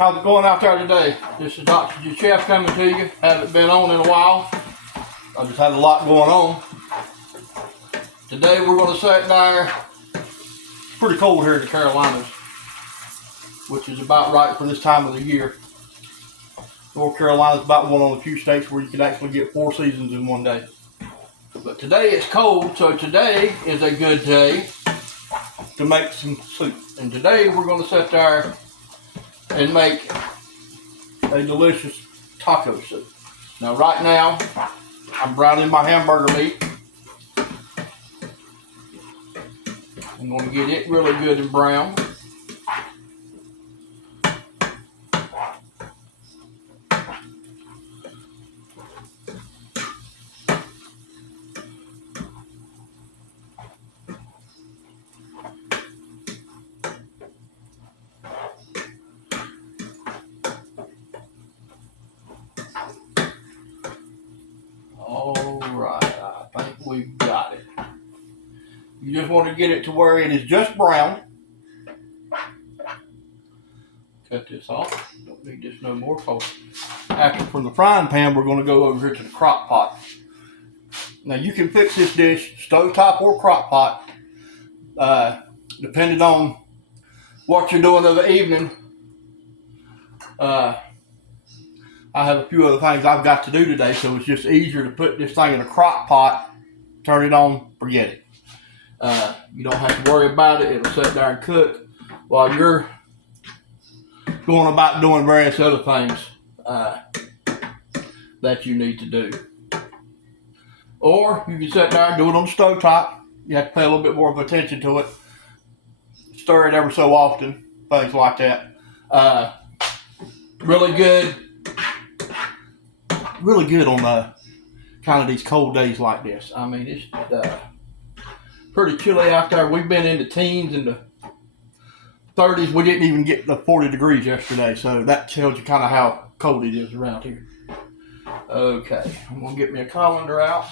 How's it going out there today? This is Dr. G Chef coming to you. Haven't been on in a while. I just had a lot going on. Today we're going to sit there. It's pretty cold here in the Carolinas, which is about right for this time of the year. North Carolina is about one of the few states where you can actually get 4 seasons in one day. But today it's cold, so today is a good day to make some soup. And today we're going to sit there and make a delicious taco soup. Now right now, I'm browning my hamburger meat. I'm going to get it really good and brown. Alright, I think we've got it. You just want to get it to where it is just brown. Cut this off. Don't need this no more. After from the frying pan, we're going to go over here to the crock pot. Now you can fix this dish stovetop or crock pot, depending on what you're doing of the evening. I have a few other things I've got to do today, so it's just easier to put this thing in a crock pot, turn it on, forget it. You don't have to worry about it. It'll sit there and cook while you're going about doing various other things that you need to do. Or you can sit there and do it on the stovetop. You have to pay a little bit more of attention to it. Stir it every so often, things like that. Really good on kind of these cold days like this. I mean, it's pretty chilly out there. We've been in the teens and the 30s. We didn't even get the 40 degrees yesterday, so that tells you kind of how cold it is around here. Okay, I'm going to get me a colander out.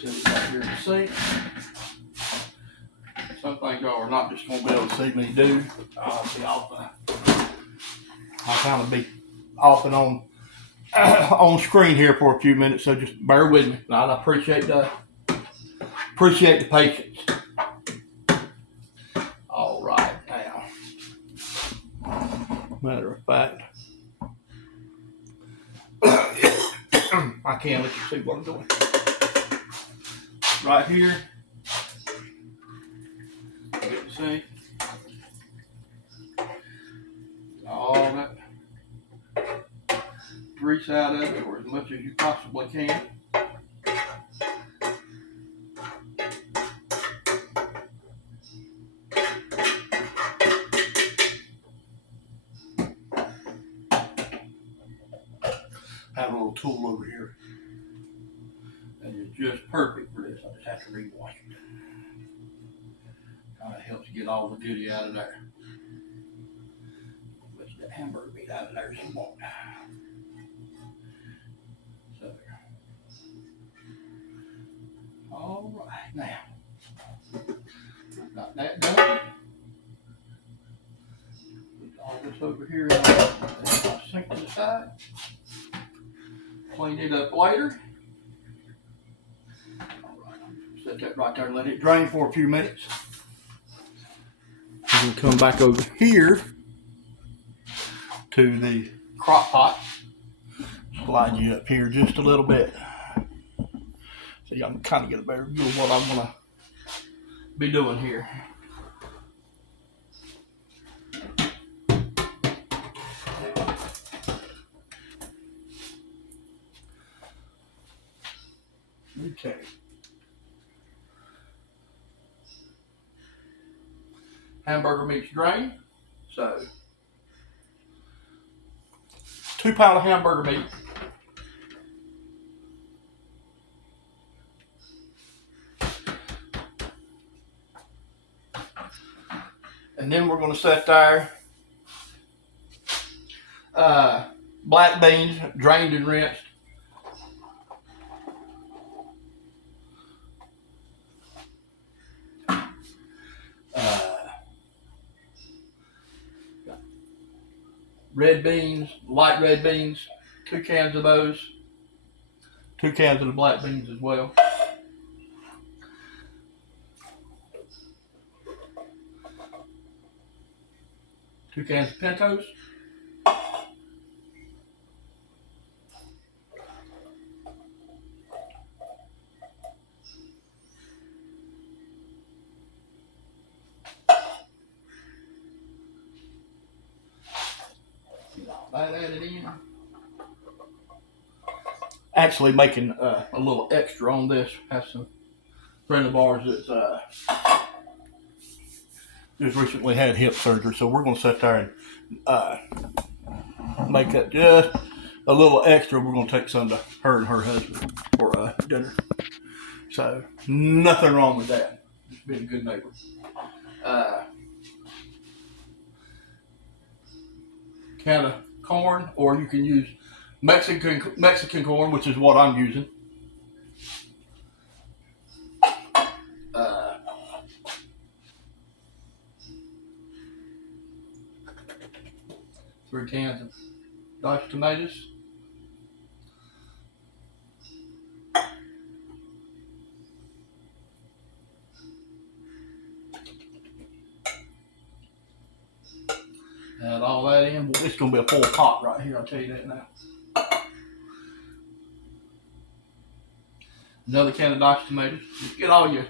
Set it back here in the sink. Some things y'all are not just going to be able to see me do. I'll kind of be off and on screen here for a few minutes, so just bear with me. I appreciate the patience. All right, now, matter of fact, I can't let you see what I'm doing. Right here, get the sink. All that grease out of it, or as much as you possibly can. I have a little tool over here, and it's just perfect for this. I just have to rewash it. Kind of helps get all the goodie out of there. Let that hamburger meat out of there some more. So, all right, now got that done. Put all this over here in the sink to the side. Clean it up later. All right, set that right there and let it drain for a few minutes. I'm going to come back over here to the crock pot. Slide you up here just a little bit so y'all can kind of get a better view of what I'm going to be doing here. Okay. Hamburger meat's drained. So 2 pounds of hamburger meat. And then we're going to set there black beans, drained and rinsed. red beans, light red beans, 2 cans of those, 2 cans of the black beans as well. Two cans of Pintos. That added in. Actually making a little extra on this. Has some friend of ours that's just recently had hip surgery, so we're going to sit there and make that just a little extra. We're going to take some to her and her husband for dinner. So nothing wrong with that. Just being a good neighbor. Can of corn, or you can use Mexican corn, which is what I'm using. 3 cans of diced tomatoes. Add all that in. Well, it's going to be a full pot right here, I'll tell you that now. Another can of diced tomatoes. Just get all your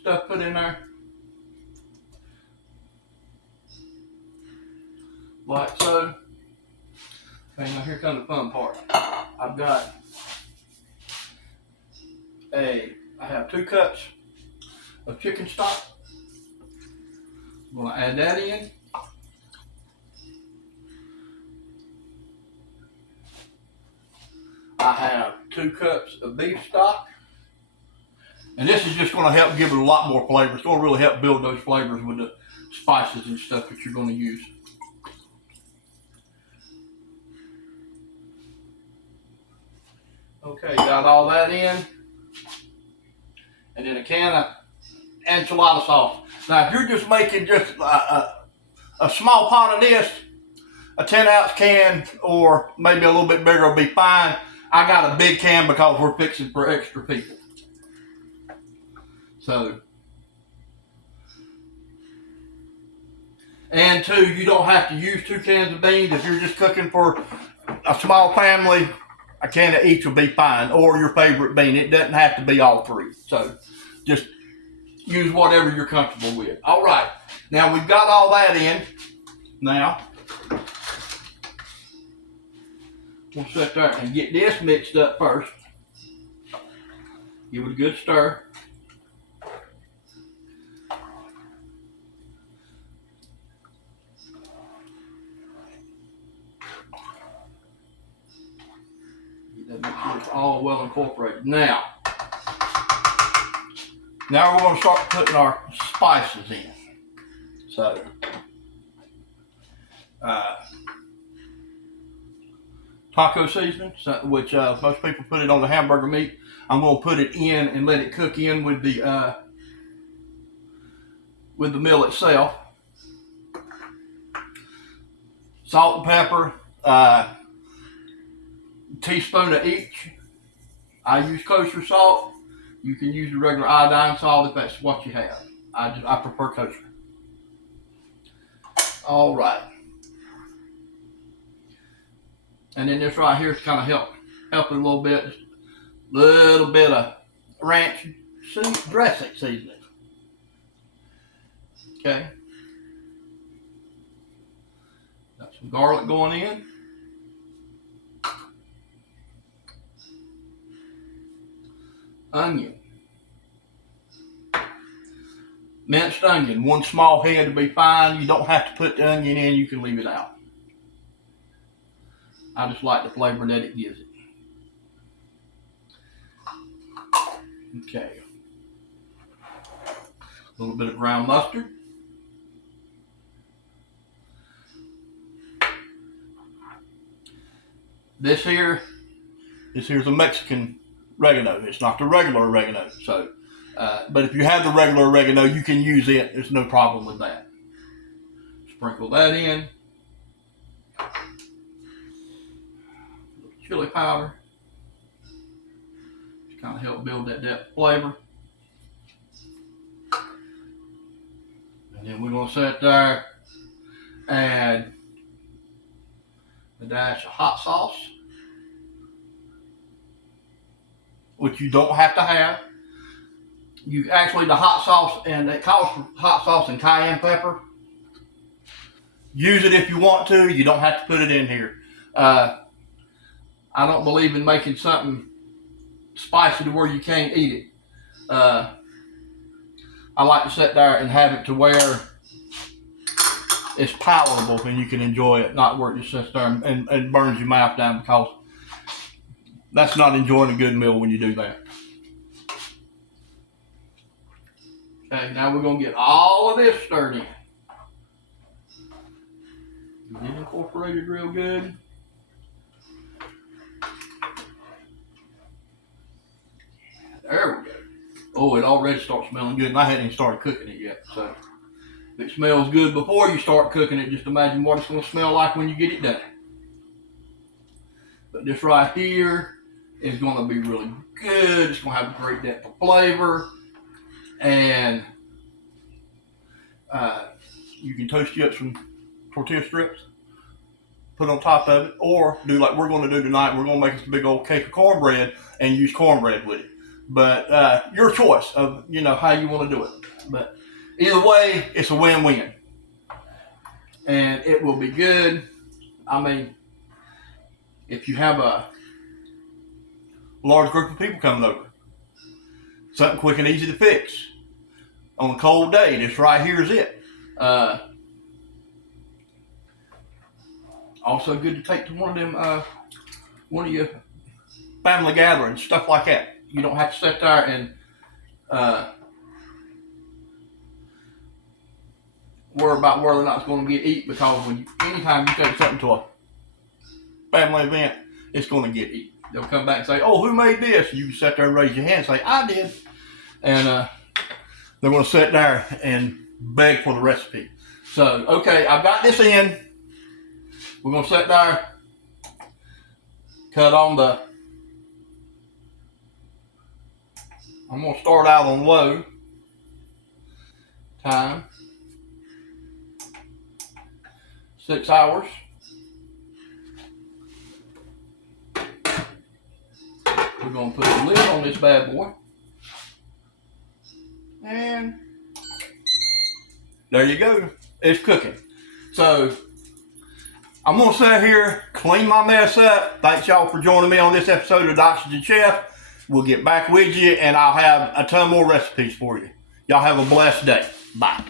stuff put in there. Like so. Okay, now here comes the fun part. I have 2 cups of chicken stock. I'm going to add that in. I have 2 cups of beef stock. And this is just going to help give it a lot more flavor. It's going to really help build those flavors with the spices and stuff that you're going to use. Okay, got all that in. And then a can of enchilada sauce. Now, if you're just making just a small pot of this, a 10-ounce can, or maybe a little bit bigger will be fine. I got a big can because we're fixing for extra people. So, and 2, you don't have to use 2 cans of beans. If you're just cooking for a small family, a can of each will be fine, or your favorite bean. It doesn't have to be all 3. So, just use whatever you're comfortable with. All right. Now, we've got all that in. Now, we'll sit there and get this mixed up first. Give it a good stir. Make sure it's all well incorporated. Now we're going to start putting our spices in. So, taco seasoning, which most people put it on the hamburger meat. I'm going to put it in and let it cook in with the meal itself. Salt and pepper. Teaspoon of each. I use kosher salt. You can use the regular iodine salt if that's what you have. I prefer kosher. All right. And then this right here is kind of help it a little bit. Little bit of ranch dressing seasoning. Okay. Got some garlic going in. Onion. Minced onion, 1 small head to be fine. You don't have to put the onion in, you can leave it out. I just like the flavor that it gives it. Okay. A little bit of ground mustard. This here's a Mexican oregano. It's not the regular oregano. So But if you have the regular oregano, you can use it. There's no problem with that. Sprinkle that in. Chili powder. Just kind of help build that depth of flavor. And then we're going to sit there, add a dash of hot sauce, which you don't have to have. You actually, the hot sauce, and it calls for hot sauce and cayenne pepper. Use it if you want to. You don't have to put it in here. I don't believe in making something spicy to where you can't eat it. I like to sit there and have it to where it's palatable and you can enjoy it, not where it just sits there and burns your mouth down, because that's not enjoying a good meal when you do that. Okay, now we're going to get all of this stirred in. Get it incorporated real good. There we go. Oh, it already starts smelling good, and I hadn't even started cooking it yet. So if it smells good before you start cooking it, just imagine what it's going to smell like when you get it done. But this right here is going to be really good. It's going to have a great depth of flavor. And you can toast you up some tortilla strips, put on top of it, or do like we're going to do tonight. We're going to make us a big old cake of cornbread and use cornbread with it. But your choice of, how you want to do it. But either way, it's a win-win. And it will be good. I mean, if you have a large group of people coming over, something quick and easy to fix on a cold day, this right here is it. Also good to take to one of your family gatherings, stuff like that. You don't have to sit there and worry about whether or not it's going to get eaten, because anytime you take something to a family event, it's going to get eaten. They'll come back and say, "Oh, who made this?" You can sit there and raise your hand and say, "I did." And they're going to sit there and beg for the recipe. So, okay, I've got this in. We're going to sit there, cut on I'm going to start out on low time, 6 hours. We're going to put a lid on this bad boy. And there you go. It's cooking. So I'm going to sit here, clean my mess up. Thanks y'all for joining me on this episode of Oxygen Chef. We'll get back with you, and I'll have a ton more recipes for you. Y'all have a blessed day. Bye.